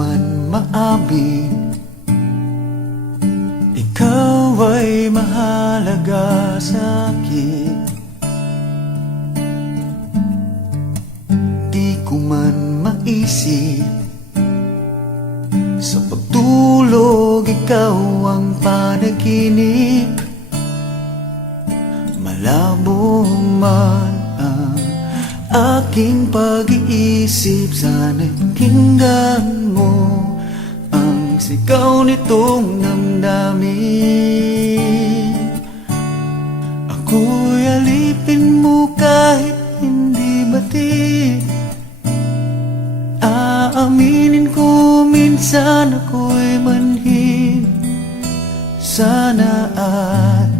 man maamin, ikaw ay mahalaga sa'kin. Di ko man maisip, sa pagtulog ikaw ang panaginip. Malabo man ang aking pag-iisip, sana'y pakinggan mo ang sigaw nitong damdamin. Ako'y alipin mo kahit hindi batid. Aaminin ko minsan ako'y manhid. Sana at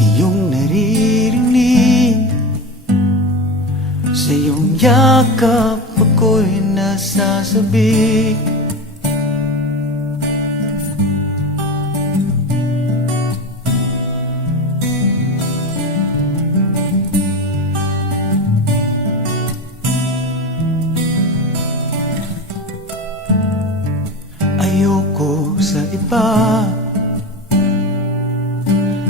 iyong naririnig, sa iyong yakap ako'y nasasabik. Ayoko sa iba,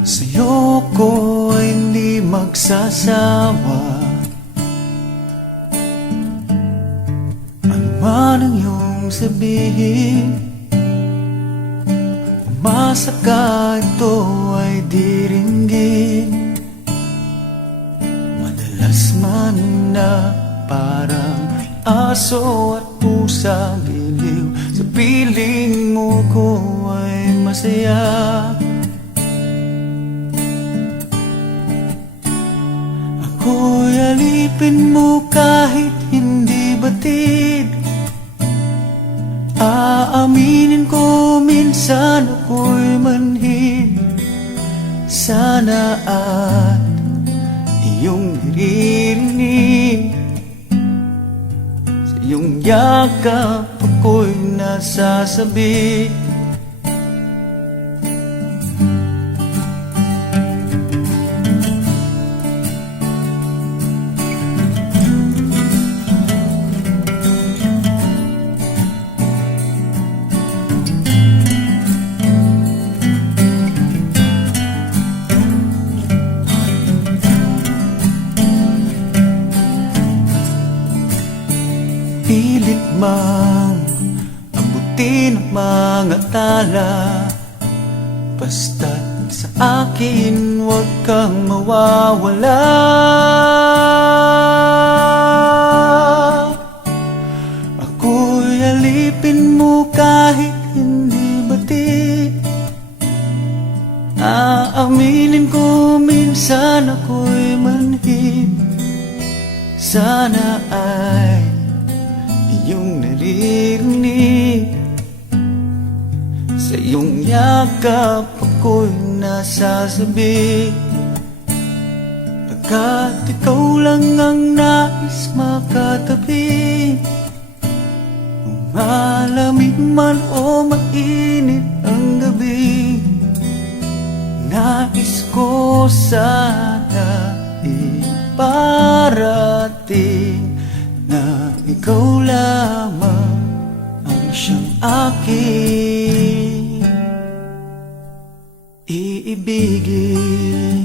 sa'yo ko ay hindi magsasawa. Ano man ang iyong sabihin, umasa ka ito ay diringgin. Madalas man na parang aso at pusa, giliw sa piling mo ko ay masaya. Ako'y alipin mo kahit hindi batid. Aaminin ko minsan ako'y manhid. Sana at iyong naririnig, sa iyong yakap ako'y nasasabik. Pilit mang abutin ang mga tala, basta't sa akin huwag kang mawawala. Ako'y alipin mo kahit hindi batid. Aaminin ko minsan ako'y manhid. Sana ay iyong naririnig, sa iyong yakap ako'y nasasabik. Pagkat ikaw lang ang nais makatabi, kung malamig man o mainit ang gabi, nais ko sana iparating na ikaw lamang ang siyang aking iibigin.